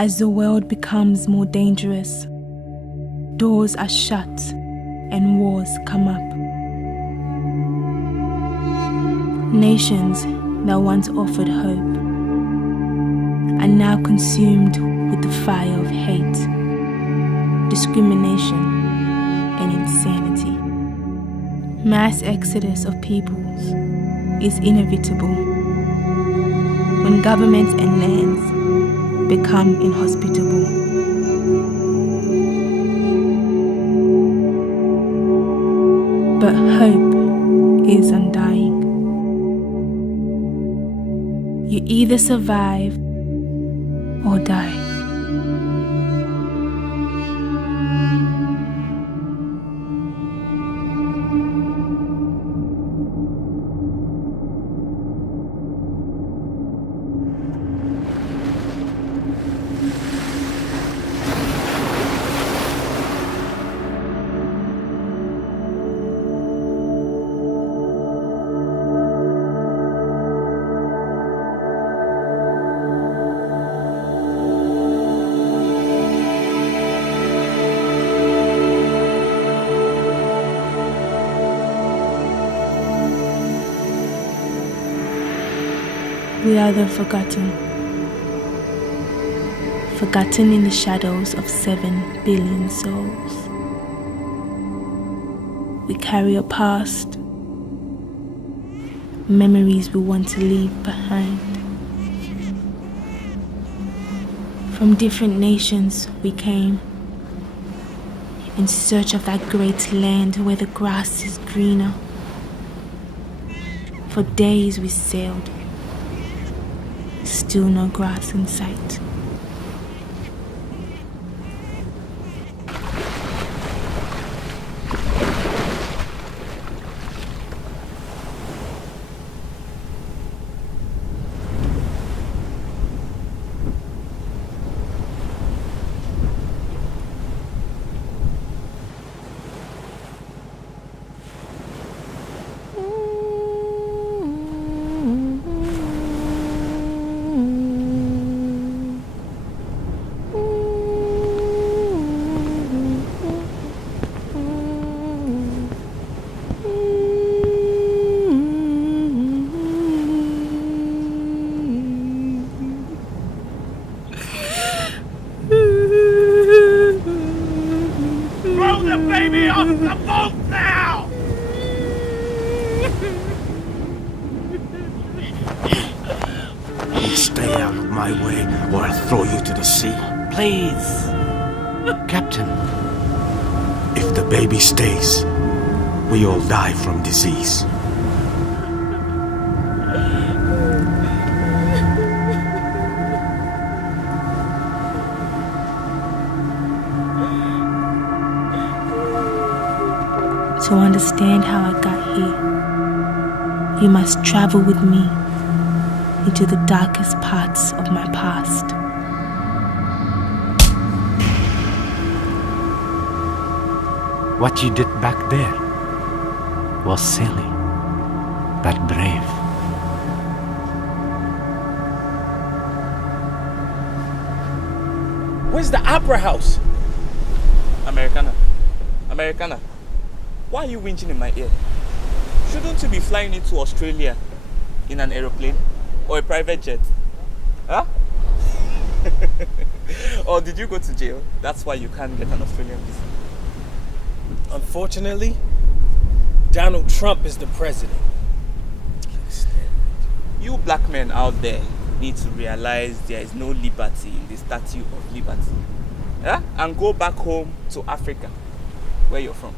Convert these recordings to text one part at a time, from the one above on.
As the world becomes more dangerous, doors are shut and wars come up. Nations that once offered hope are now consumed with the fire of hate, discrimination, and insanity. Mass exodus of peoples is inevitable when governments and lands become inhospitable. But hope is undying. You either survive or die. We are the forgotten in the shadows of 7 billion souls. We carry a past, memories we want to leave behind. From different nations we came, in search of that great land where the grass is greener. For days we sailed, still no grass in sight. Stay out of my way or I'll throw you to the sea. Please. Captain, if the baby stays, we all die from disease. To understand how I got here, you must travel with me into the darkest parts of my past. What you did back there was silly, but brave. Where's the opera house? Americana. Why are you whinging in my ear? Shouldn't you be flying into Australia in an aeroplane or a private jet? Huh? Or did you go to jail? That's why you can't get an Australian visa. Unfortunately, Donald Trump is the president. You black men out there need to realize there is no liberty in the Statue of Liberty. Yeah? And go back home to Africa, where you're from.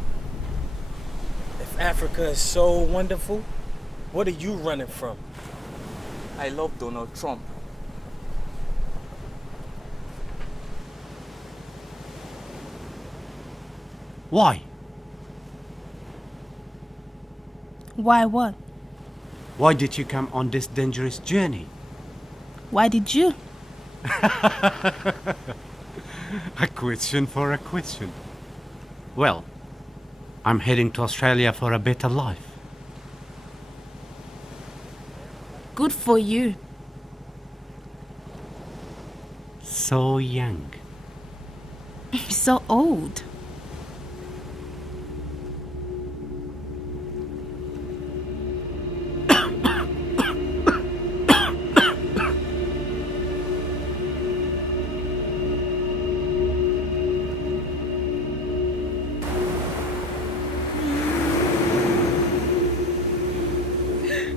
If Africa is so wonderful, what are you running from? I love Donald Trump. Why? Why what? Why did you come on this dangerous journey? Why did you? A question for a question. Well, I'm heading to Australia for a better life. Good for you. So young. So old.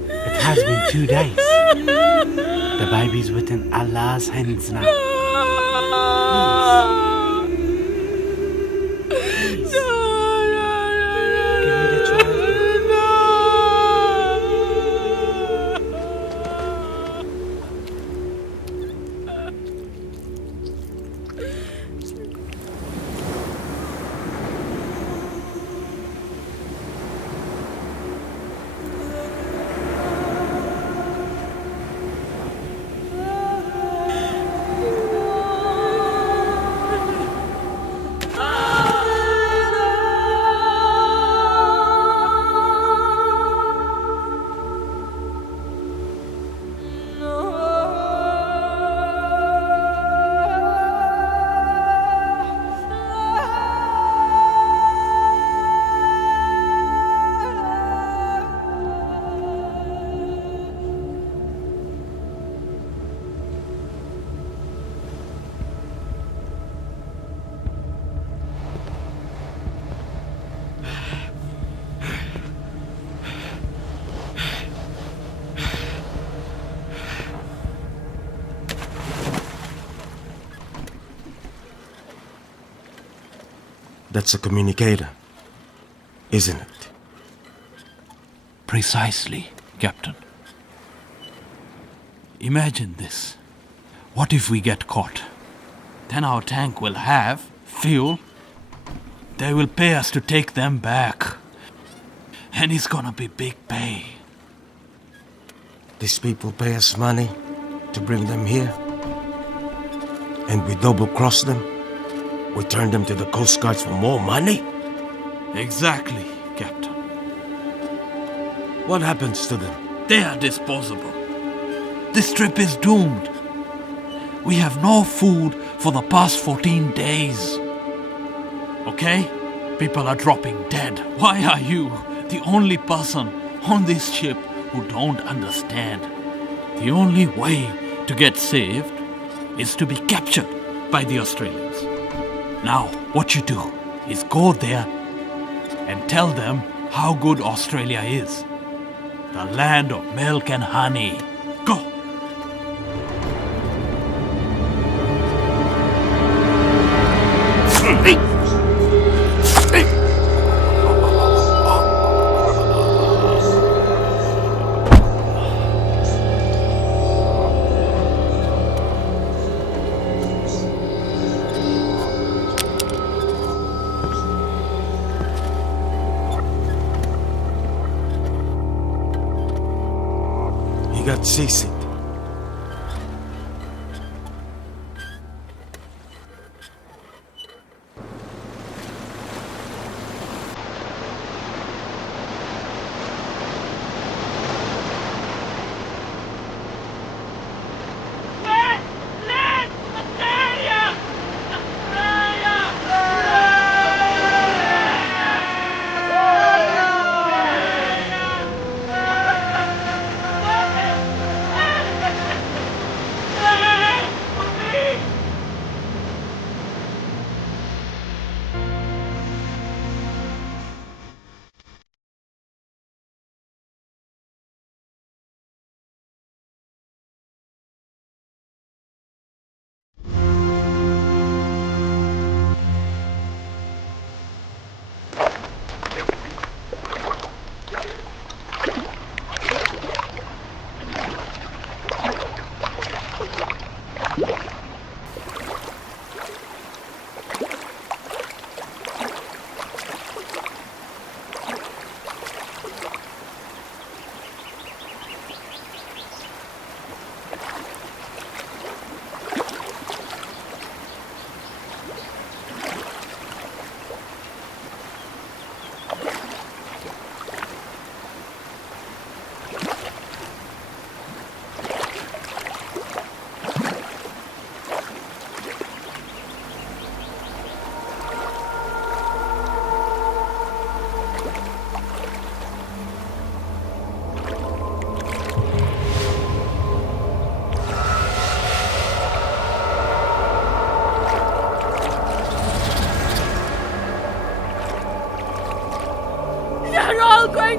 It has been 2 days. The baby's within Allah's hands now. Please. Give me the child. That's a communicator, isn't it? Precisely, Captain. Imagine this. What if we get caught? Then our tank will have fuel. They will pay us to take them back. And it's gonna be big pay. These people pay us money to bring them here. And we double-cross them. We turn them to the Coast Guards for more money. Exactly, Captain. What happens to them? They are disposable. This trip is doomed. We have no food for the past 14 days. Okay? People are dropping dead. Why are you the only person on this ship who don't understand? The only way to get saved is to be captured by the Australians. Now, what you do is go there and tell them how good Australia is. The land of milk and honey. Go! He got seasick.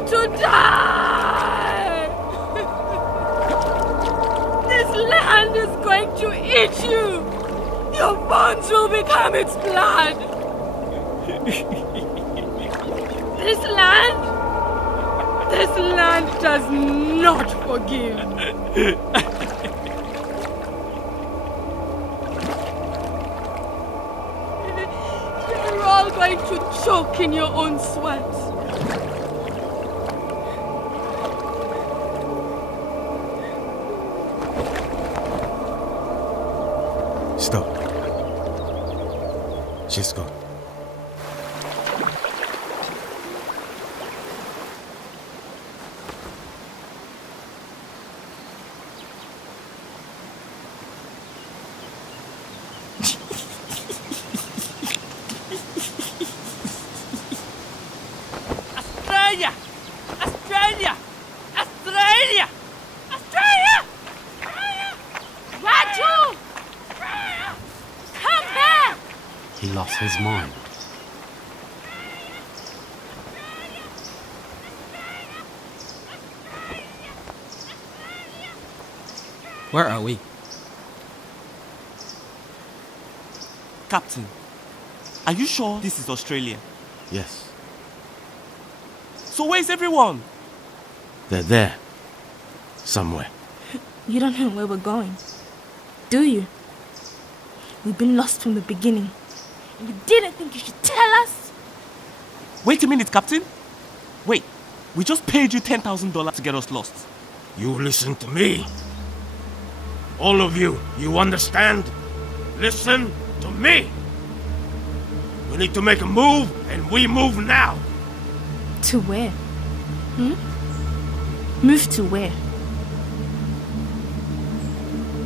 to die! This land is going to eat you! Your bones will become its blood! This land does not forgive. You're all going to choke in your own sweat. Stop. She's gone. Australia! Australia! Australia! Australia! Raju! Come back! He lost his mind. Where are we? Captain, are you sure this is Australia? Yes. So where's everyone? They're there. Somewhere. You don't know where we're going, do you? We've been lost from the beginning. And you didn't think you should tell us? Wait a minute, Captain. Wait, we just paid you $10,000 to get us lost. You listen to me. All of you, you understand? Listen to me. We need to make a move, and we move now. To where? Move to where?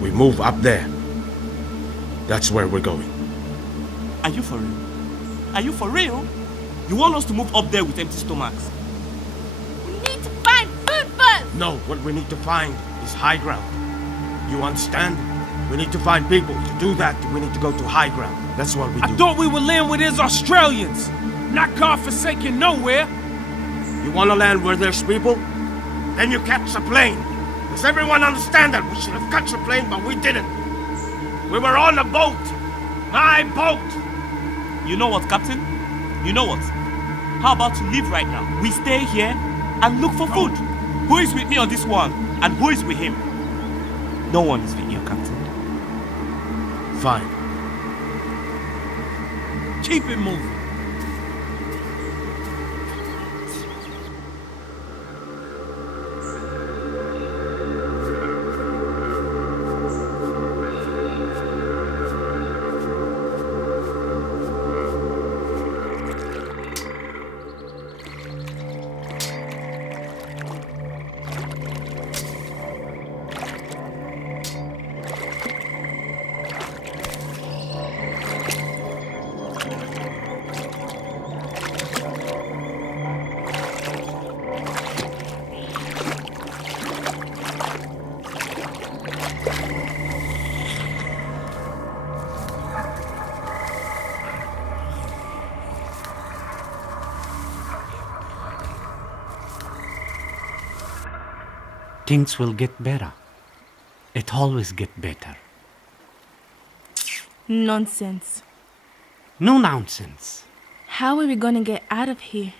We move up there. That's where we're going. Are you for real? Are you for real? You want us to move up there with empty stomachs? We need to find food first! No, what we need to find is high ground. You understand? We need to find people. To do that, we need to go to high ground. That's what we do. I thought we would land where there's Australians, not God-forsaken nowhere. You want to land where there's people? Then you catch a plane. Does everyone understand that? We should have catch a plane, but we didn't. We were on a boat. My boat. You know what, Captain? You know what? How about to leave right now? We stay here and look for food. Who is with me on this one? And who is with him? No one is with you, Captain. Fine. Keep it moving. Things will get better. It always get better. Nonsense. No nonsense. How are we gonna get out of here?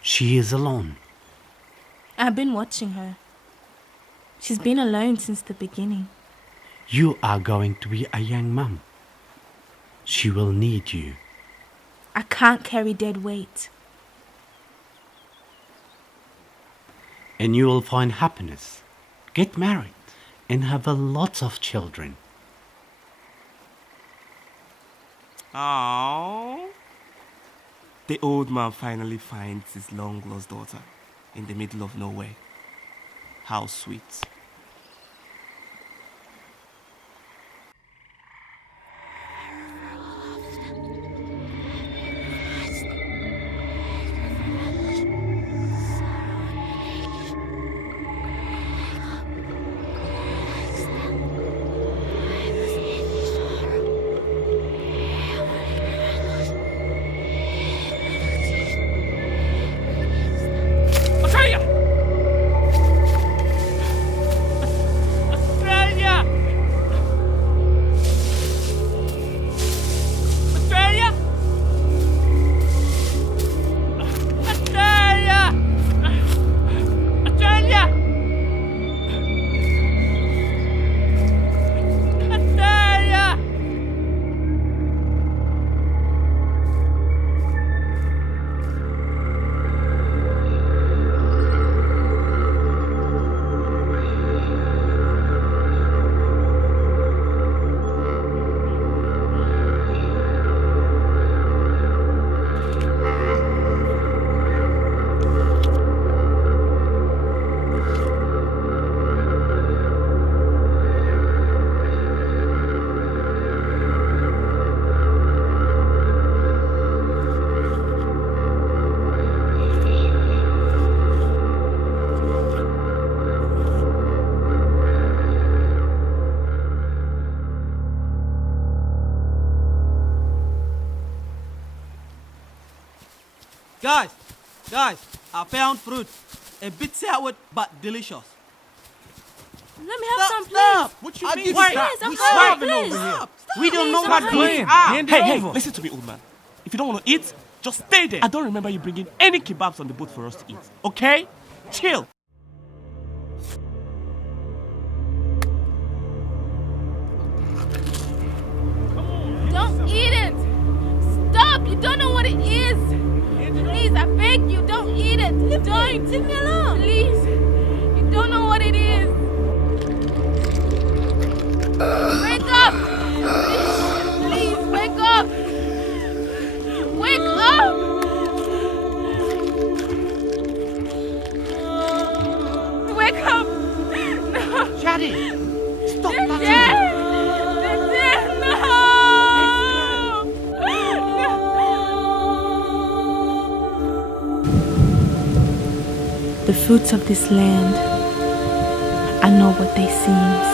She is alone. I've been watching her. She's been alone since the beginning. You are going to be a young mom. She will need you. I can't carry dead weight. And you will find happiness. Get married and have a lot of children. Aww. The old man finally finds his long-lost daughter in the middle of nowhere. How sweet. Guys, I found fruit. A bit sour, but delicious. Let me have some, please. What you I'll mean? give you Please, that. I'm We hungry, starving please. over here. We don't know Please, what I'm these hungry. are. Hand it Hey, over. listen to me, old man. If you don't want to eat, just stay there. I don't remember you bringing any kebabs on the boat for us to eat. Okay? Chill. Don't eat it. Stop. You don't know what it is. Please, I beg you, don't eat it. Don't. Leave me alone. Please. You don't know what it is. Wake up. Please, wake up. Wake up. Wake up. No. Shadi, stop They're laughing. dead. They're dead. No. The fruits of this land are not what they seem.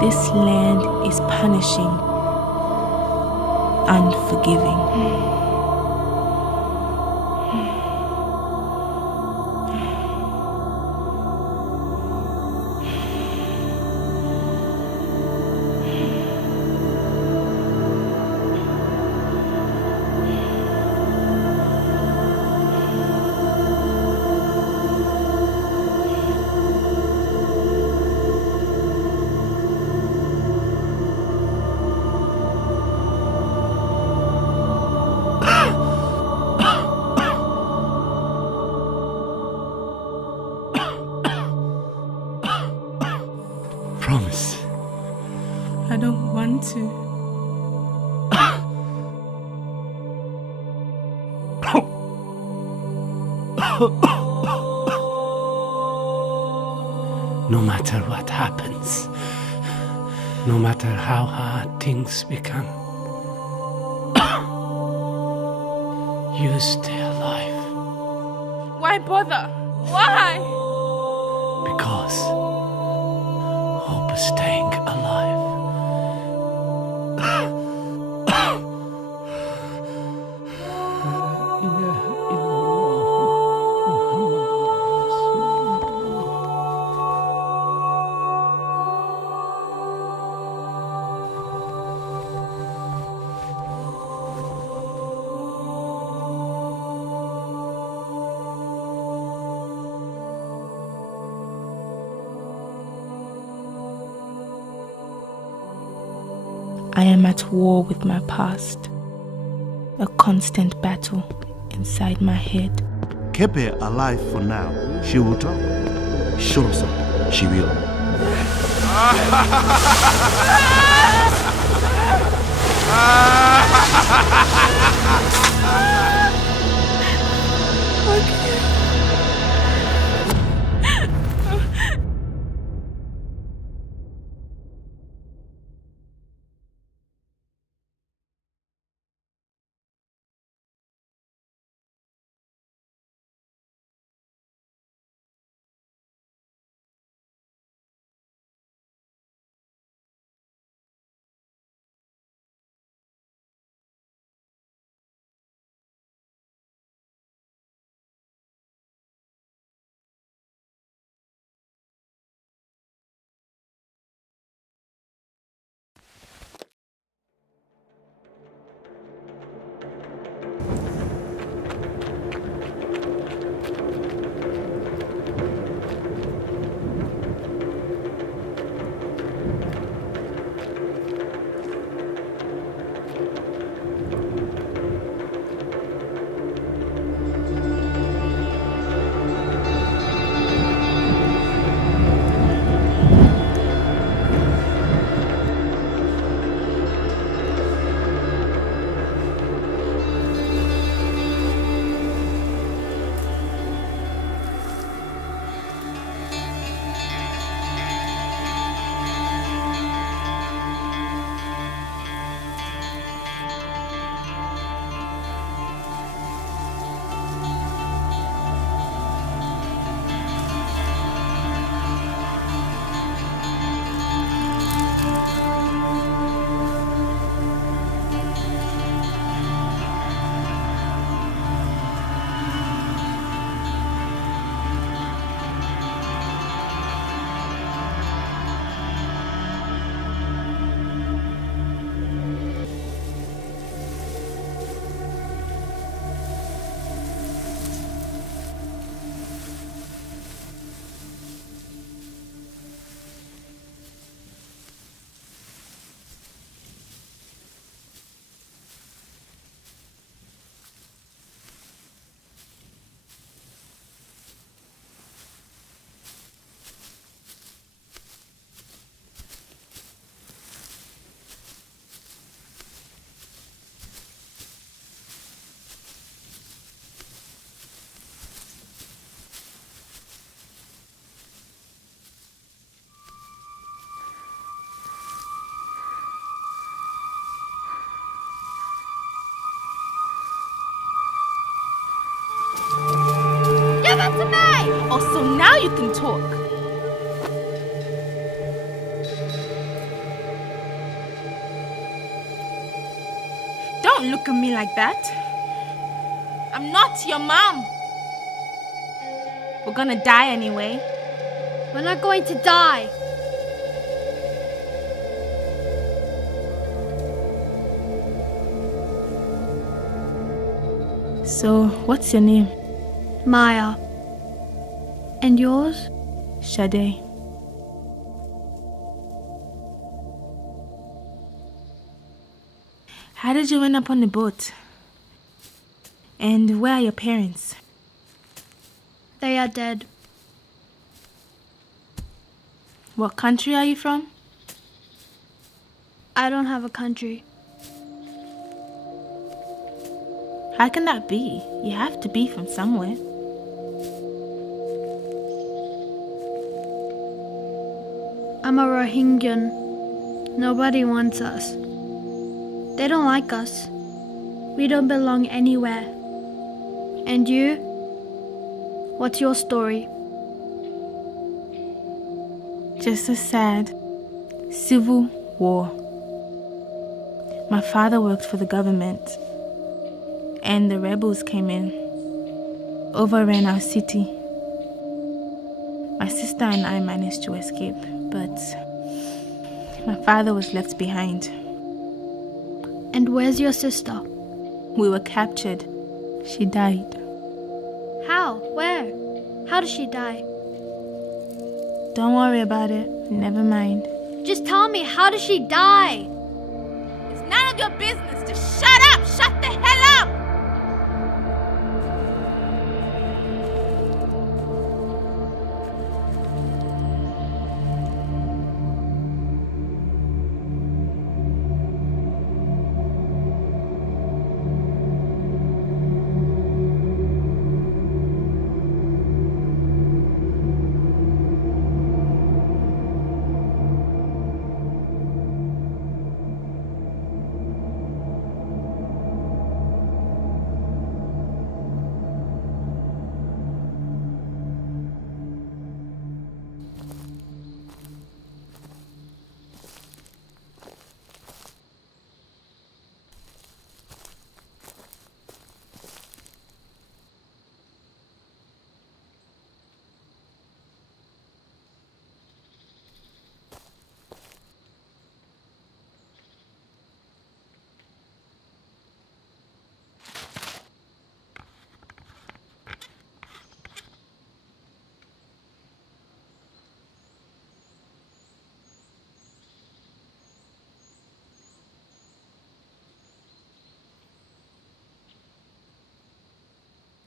This land is punishing, unforgiving. Promise. I don't want to. No matter what happens, no matter how hard things become, you stay alive Why bother? Why? because hope is staying alive. I am at war with my past, a constant battle inside my head. Keep her alive for now. She will talk. Show us up. She will. Oh, so now you can talk. Don't look at me like that. I'm not your mom. We're gonna die anyway. We're not going to die. So, what's your name? Maya. And yours? Sade. How did you end up on the boat? And where are your parents? They are dead. What country are you from? I don't have a country. How can that be? You have to be from somewhere. I'm a Rohingyan. Nobody wants us. They don't like us. We don't belong anywhere. And you? What's your story? Just a sad civil war. My father worked for the government, and the rebels came in, overran our city. My sister and I managed to escape, but my father was left behind. And where's your sister? We were captured. She died. How? Where? How did she die? Don't worry about it. Never mind. Just tell me, how did she die? It's none of your business. Just shut up. Shut the hell up.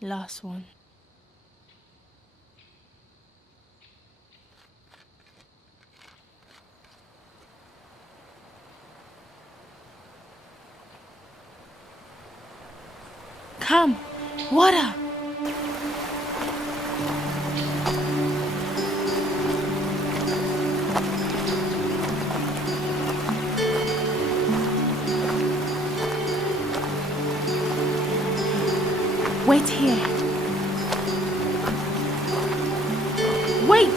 Last one. Come, water. Wait here. Wait!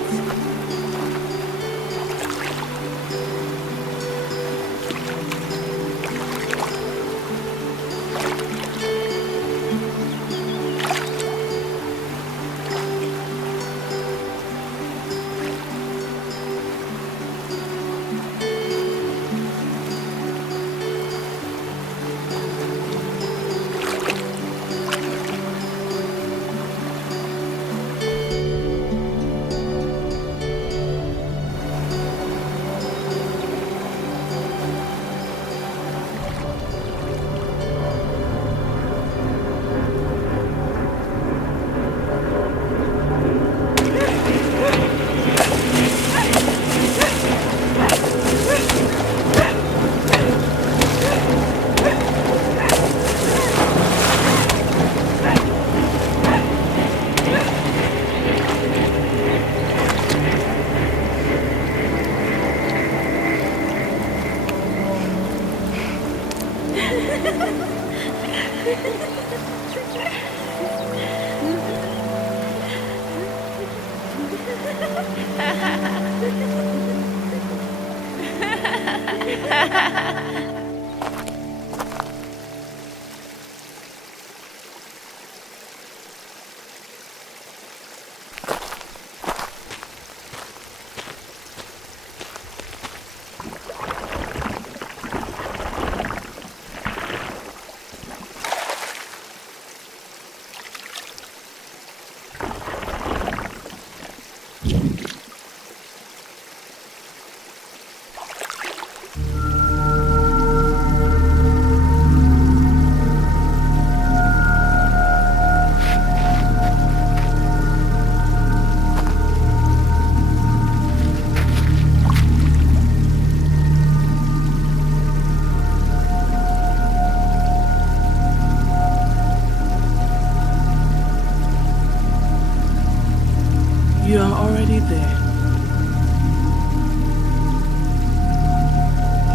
You are already there.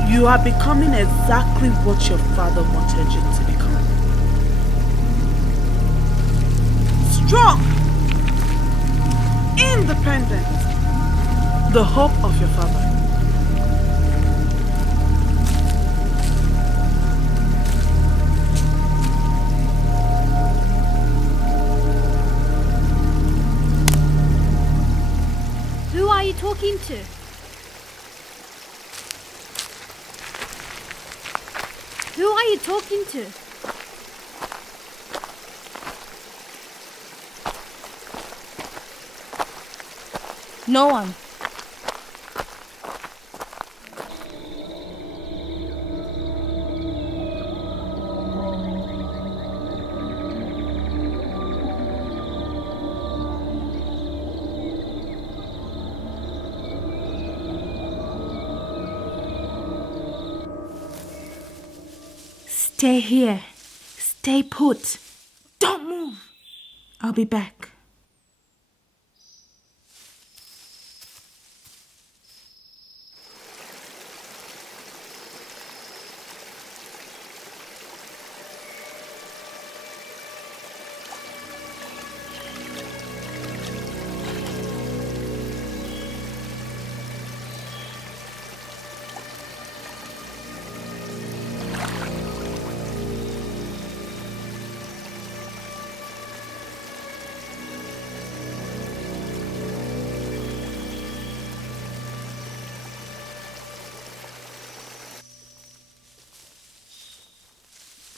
You are becoming exactly what your father wanted you to become. Strong, independent, the hope of your father. Who are you talking to? Who are you talking to? No one. Stay here. Stay put. Don't move. I'll be back.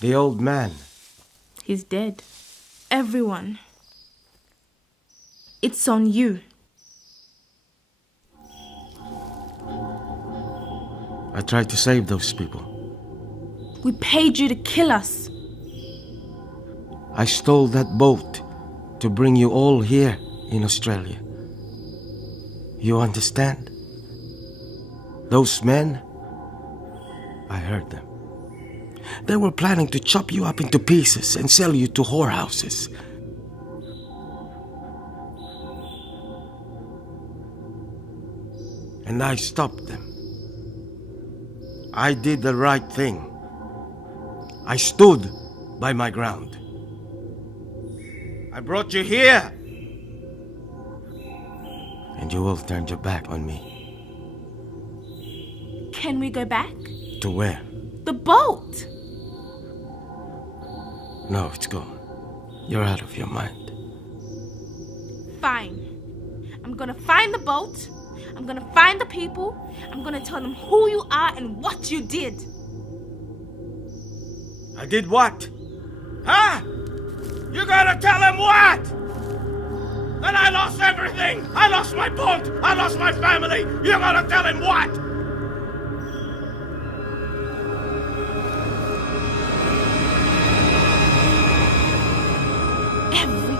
The old man. He's dead. Everyone. It's on you. I tried to save those people. We paid you to kill us. I stole that boat to bring you all here in Australia. You understand? Those men, I heard them. They were planning to chop you up into pieces and sell you to whorehouses. And I stopped them. I did the right thing. I stood by my ground. I brought you here. And you all turned your back on me. Can we go back? To where? The boat! No, it's gone. You're out of your mind. Fine. I'm gonna find the boat. I'm gonna find the people. I'm gonna tell them who you are and what you did. I did what? Huh? You gotta tell him what? That I lost everything! I lost my boat! I lost my family! You gotta tell him what? Everything.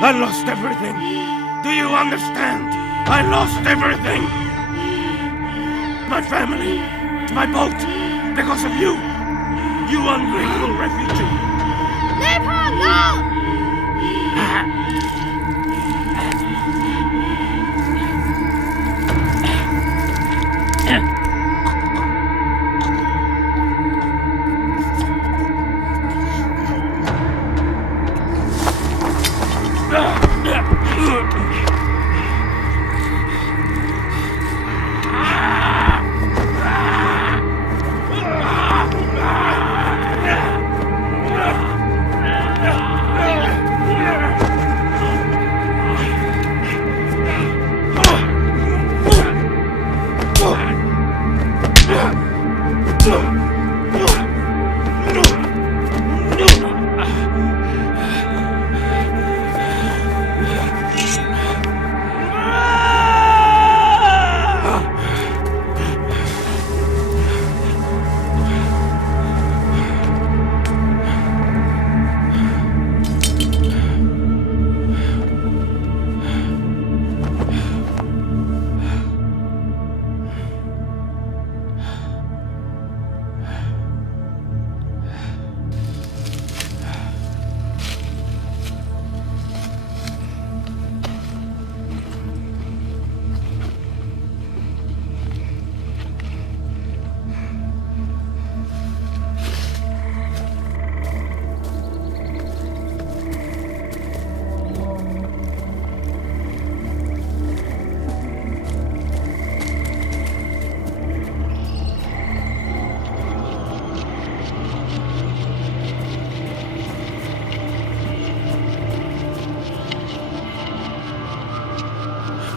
I lost everything. Do you understand? I lost everything. My family, my boat, because of you. You ungrateful refugee. Leave her alone!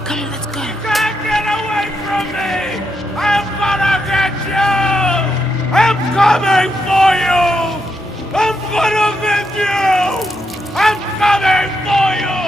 Come on, let's go. You can't get away from me! I'm gonna get you! I'm coming for you! I'm gonna get you! I'm coming for you!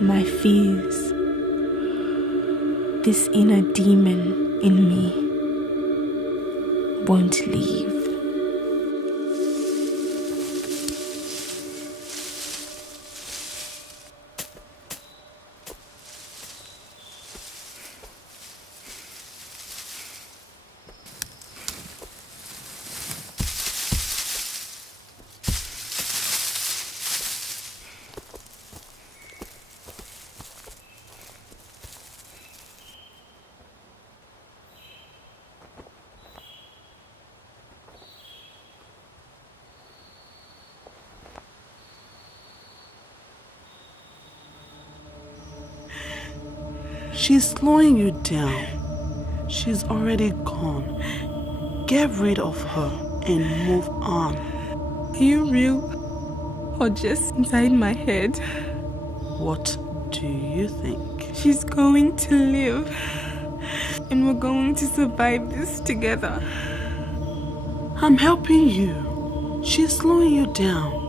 My fears, this inner demon in me, won't leave. She's slowing you down. She's already gone. Get rid of her. and move on. Are you real? Or just inside my head? What do you think? She's going to live. And we're going to survive this together. I'm helping you. She's slowing you down.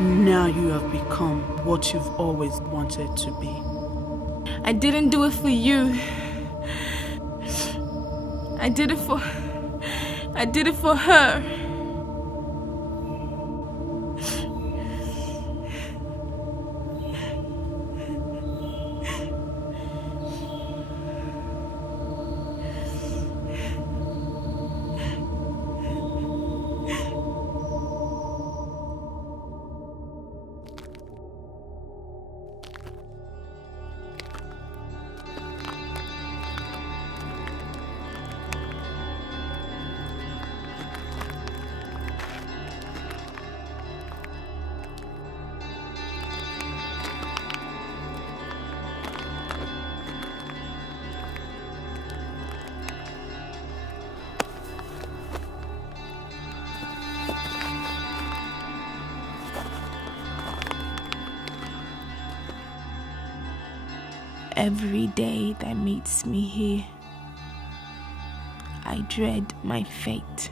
Now you have become what you've always wanted to be. I didn't do it for you. I did it for her. Every day that meets me here, I dread my fate.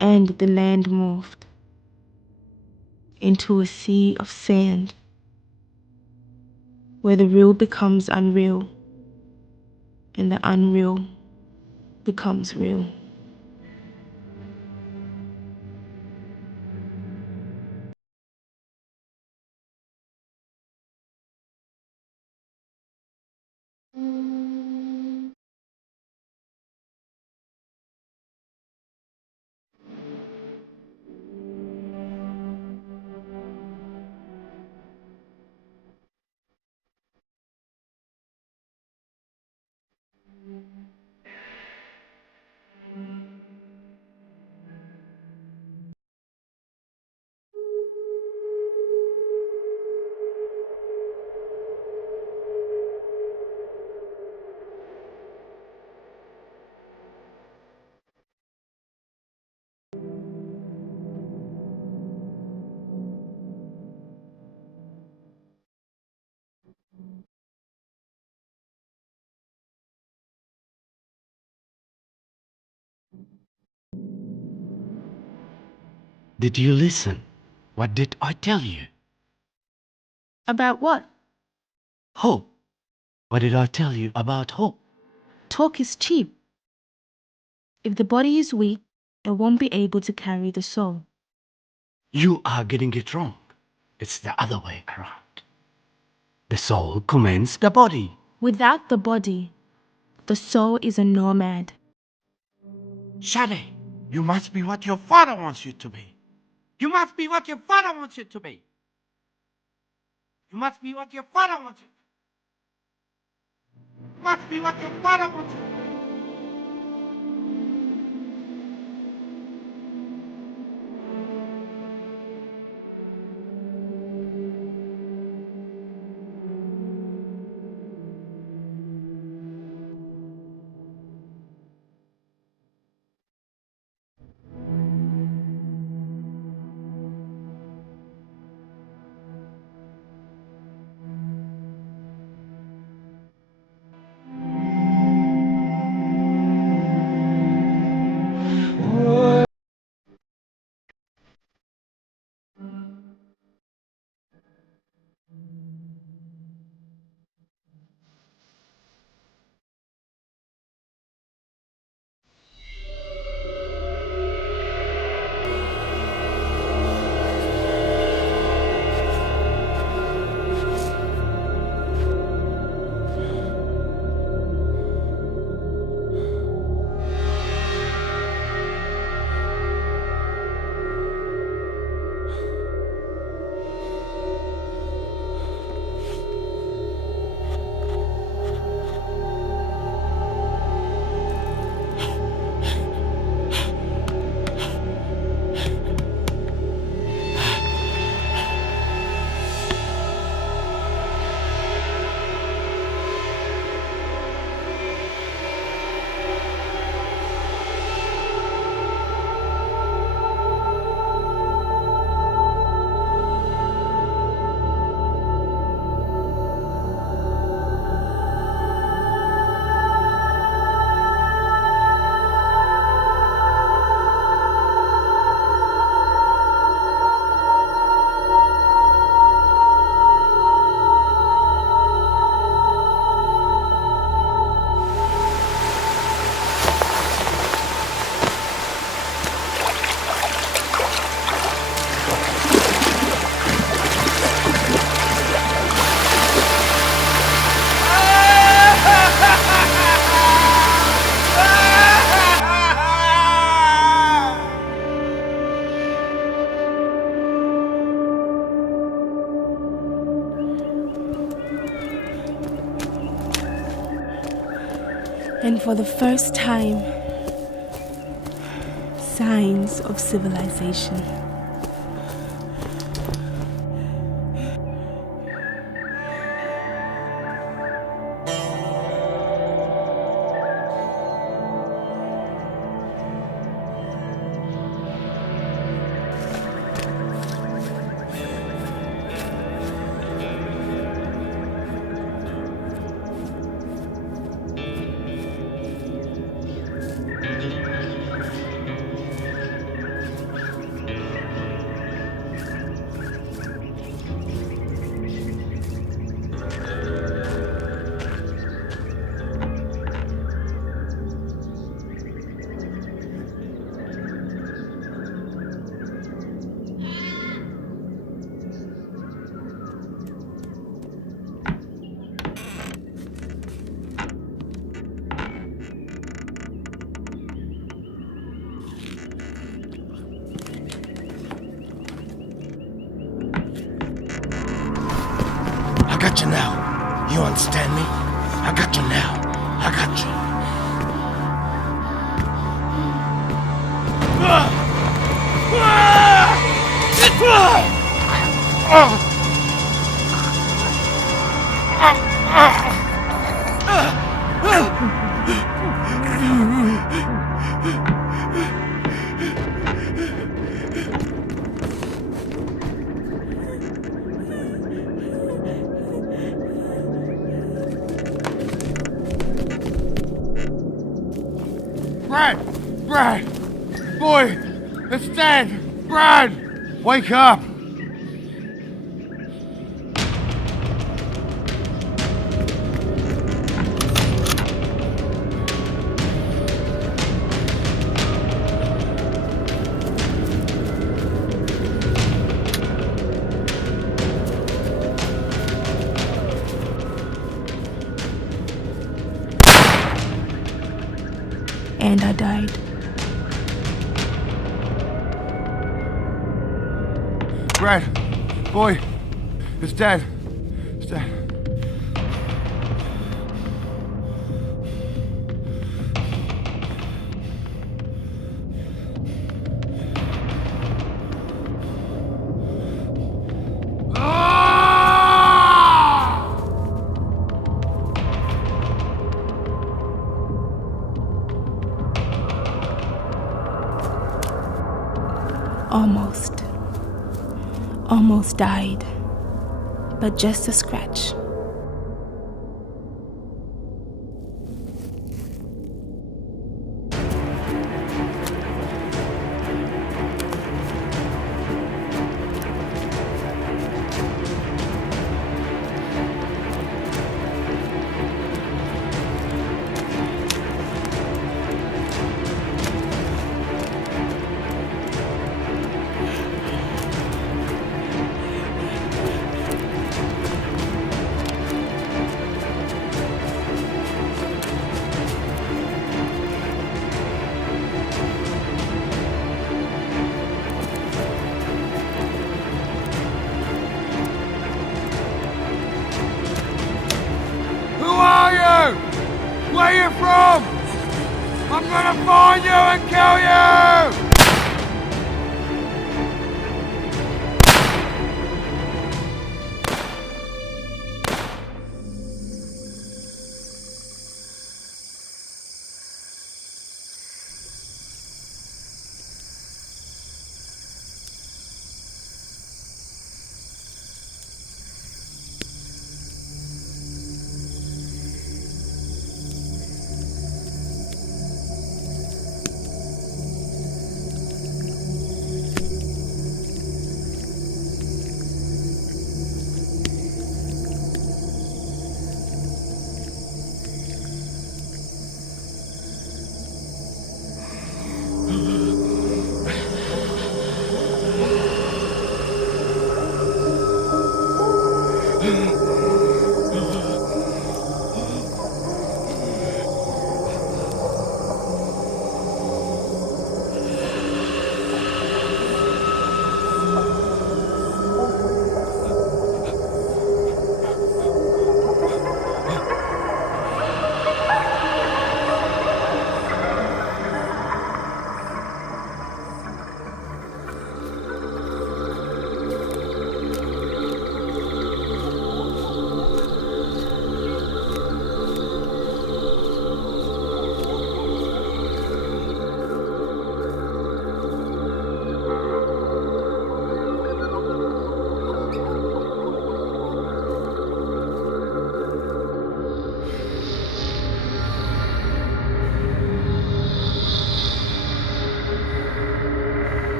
And the land moved into a sea of sand, where the real becomes unreal and the unreal becomes real. Did you listen? What did I tell you? About what? Hope. What did I tell you about hope? Talk is cheap. If the body is weak, it won't be able to carry the soul. You are getting it wrong. It's the other way around. The soul commands the body. Without the body, the soul is a nomad. Sonny, you must be what your father wants you to be. You must be what your father wants you to be. You must be what your father wants you. You must be what your father wants you. And for the first time, signs of civilization. I got you now. You understand me? I got you now. I got you. Brad! Boy, it's dead! Brad! Wake up! And I died. Brad, boy, it's Dad. It's Dad. Almost died, but just a scratch. Where you from? I'm gonna find you and kill you!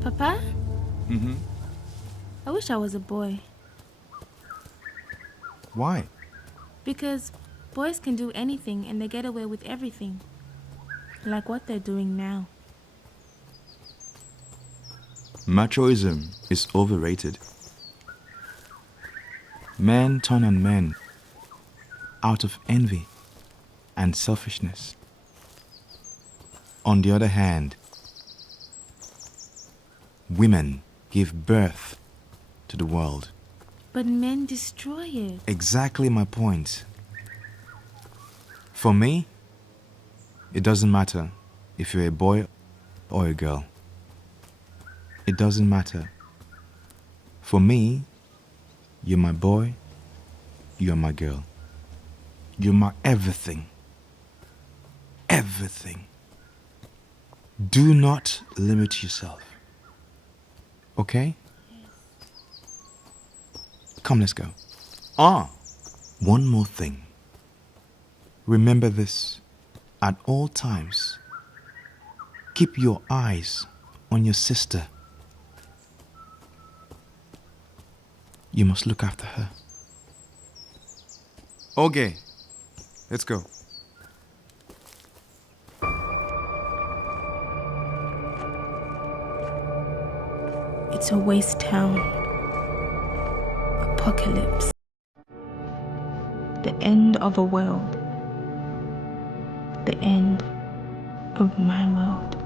Papa? Mm-hmm. I wish I was a boy. Why? Because boys can do anything and they get away with everything. Like what they're doing now. Machoism is overrated. Men turn on men out of envy and selfishness. On the other hand, women give birth to the world. But men destroy it. Exactly my point. For me, it doesn't matter if you're a boy or a girl. It doesn't matter. For me, you're my boy, you're my girl. You're my everything. Everything. Do not limit yourself. Okay? Come, let's go. One more thing. Remember this at all times. Keep your eyes on your sister. You must look after her. Okay, let's go. It's a waste town. Apocalypse. The end of a world. The end of my world.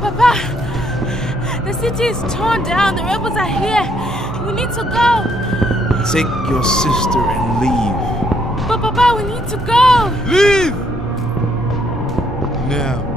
Papa! The city is torn down. The rebels are here. We need to go. Take your sister and leave. But Papa, we need to go. Leave! Now.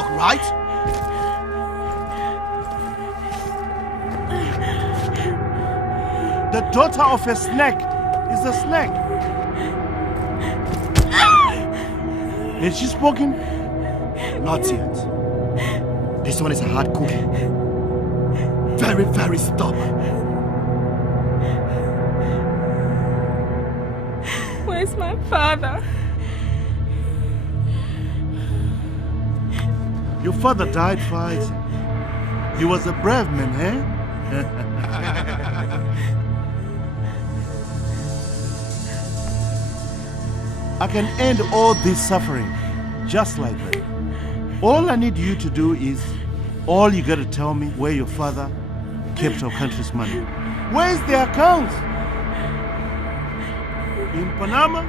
talk, right? The daughter of a snake is a snake. Has she spoken? Not yet. This one is a hard cookie. Very, very stubborn. Where's my father? Your father died fighting. He was a brave man, eh? I can end all this suffering just like that. All I need you to do is, all you gotta tell me where your father kept our country's money. Where's the accounts? In Panama,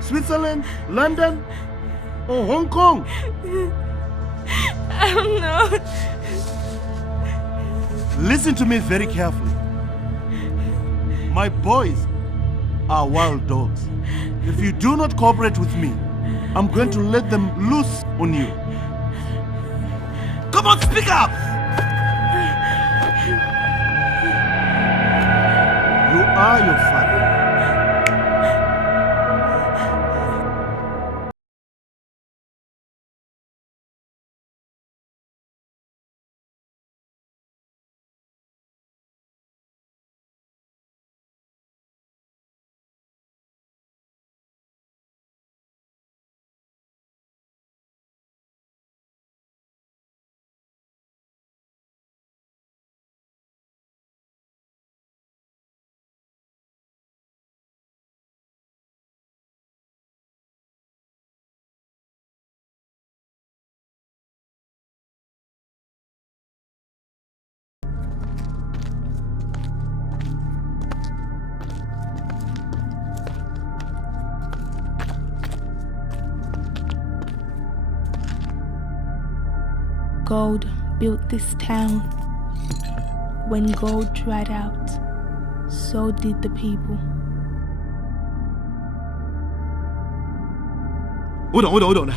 Switzerland, London, or Hong Kong? I don't know. Listen to me very carefully. My boys are wild dogs. If you do not cooperate with me, I'm going to let them loose on you. Come on, speak up! You are your father. Gold built this town. When gold dried out, so did the people. Hold on.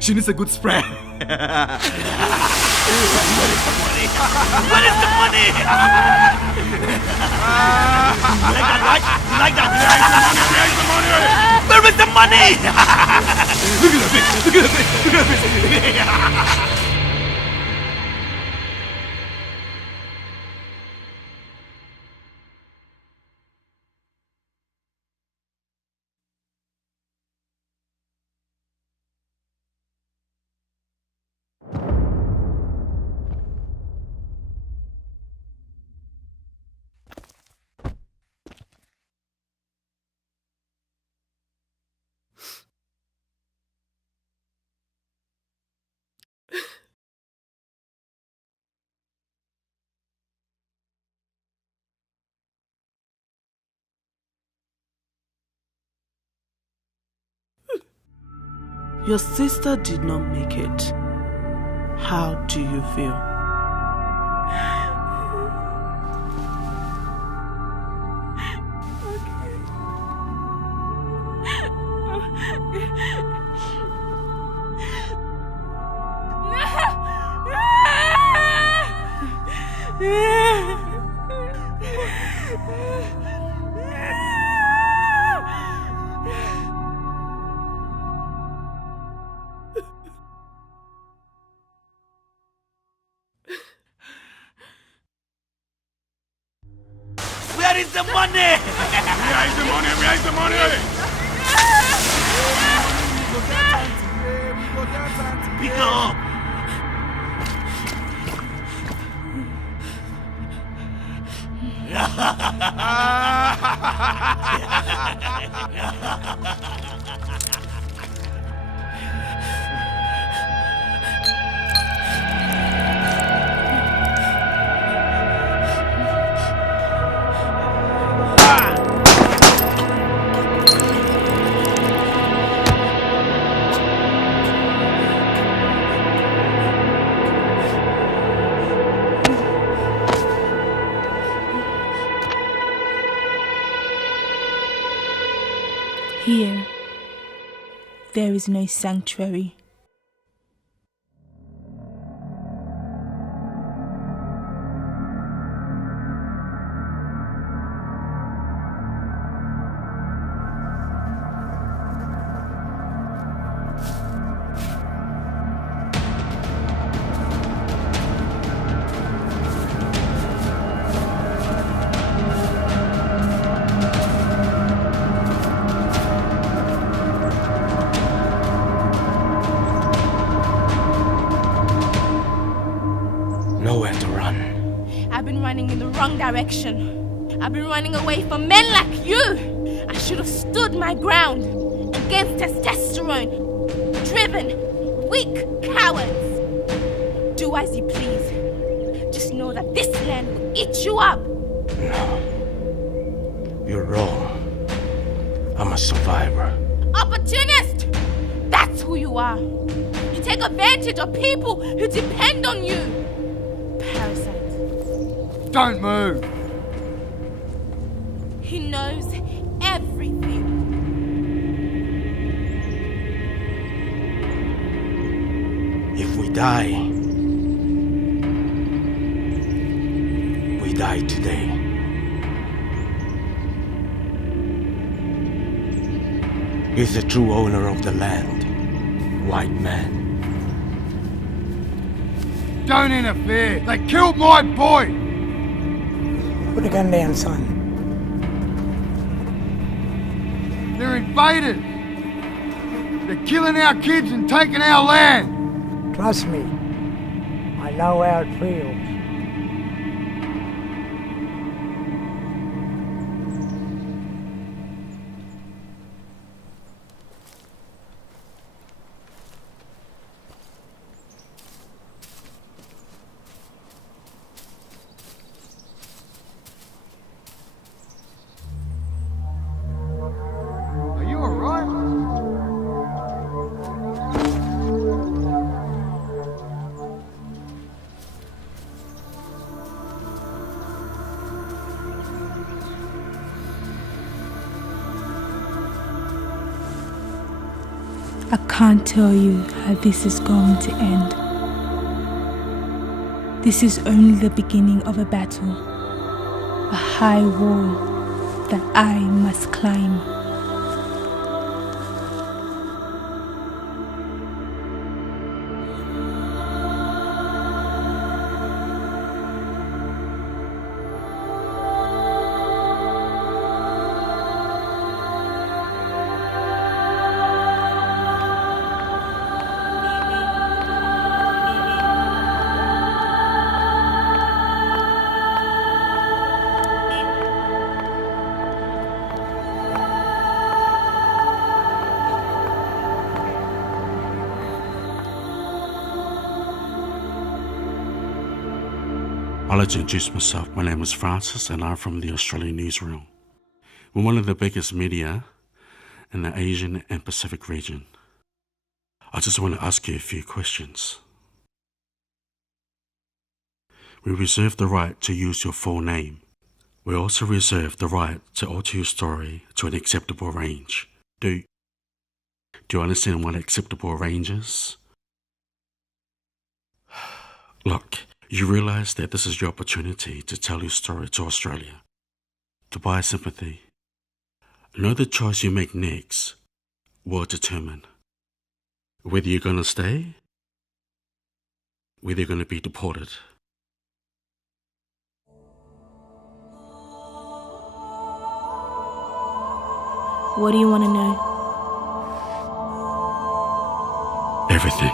She needs a good spread. Where is the money? Where is the money? You like that, right? You like that? Where is the money? Where is the money? Look at the face. Look at the face. Look at the face. Your sister did not make it. How do you feel? Where is the money? Where is the money? Where is the money? Pick up! Here, there is no sanctuary. been running in the wrong direction. I've been running away from men like you. I should have stood my ground against testosterone, driven, weak cowards. Do as you please. Just know that this land will eat you up. No. You're wrong. I'm a survivor. Opportunist! That's who you are. You take advantage of people who depend on you. Parasite. Don't move! He knows everything. If we die, we die today. He's the true owner of the land, white man. Don't interfere! They killed my boy! Put the gun down, son. They're invaders! They're killing our kids and taking our land! Trust me, I know how it feels. Are you alright? I can't tell you how this is going to end. This is only the beginning of a battle, a high wall that I must climb. I'll introduce myself. My name is Francis and I'm from the Australian newsroom. We're one of the biggest media in the Asian and Pacific region. I just want to ask you a few questions. We reserve the right to use your full name. We also reserve the right to alter your story to an acceptable range. Do you understand what acceptable range is? Look, you realize that this is your opportunity to tell your story to Australia, to buy sympathy. Know the choice you make next will determine whether you're going to stay, whether you're going to be deported. What do you want to know? Everything.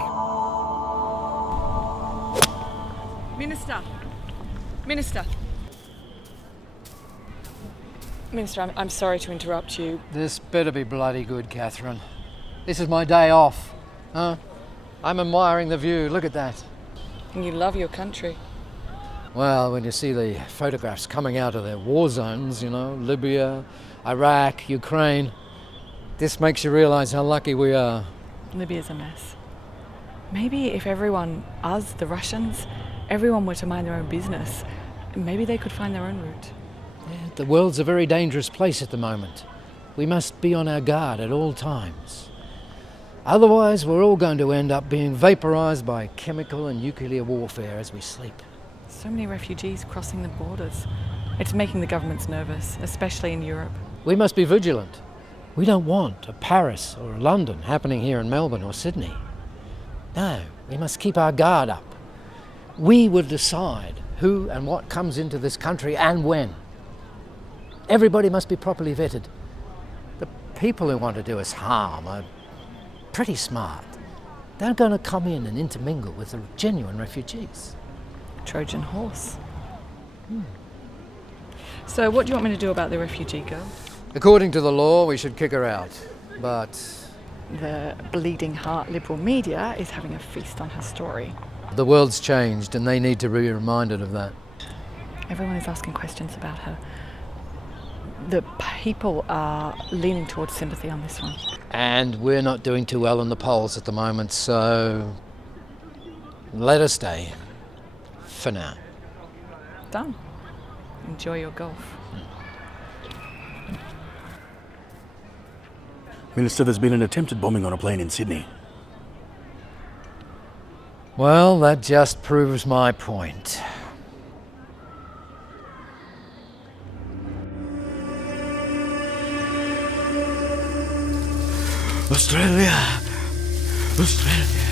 Minister, I'm sorry to interrupt you. This better be bloody good, Catherine. This is my day off. Huh? I'm admiring the view. Look at that. And you love your country. Well, when you see the photographs coming out of the war zones, you know, Libya, Iraq, Ukraine, this makes you realise how lucky we are. Libya's a mess. Maybe if everyone, us, the Russians, everyone were to mind their own business, maybe they could find their own route. Yeah, the world's a very dangerous place at the moment. We must be on our guard at all times. Otherwise, we're all going to end up being vaporised by chemical and nuclear warfare as we sleep. So many refugees crossing the borders. It's making the governments nervous, especially in Europe. We must be vigilant. We don't want a Paris or a London happening here in Melbourne or Sydney. No, we must keep our guard up. We will decide who and what comes into this country and when. Everybody must be properly vetted. The people who want to do us harm are pretty smart. They're going to come in and intermingle with the genuine refugees. Trojan horse. So what do you want me to do about the refugee girl? According to the law, we should kick her out. But The bleeding heart liberal media is having a feast on her story. the world's changed and they need to be reminded of that. Everyone is asking questions about her. The people are leaning towards sympathy on this one. And we're not doing too well in the polls at the moment, so let her stay. For now. Done. Enjoy your golf. Minister, there's been an attempted bombing on a plane in Sydney. Well, that just proves my point. Australia! Australia!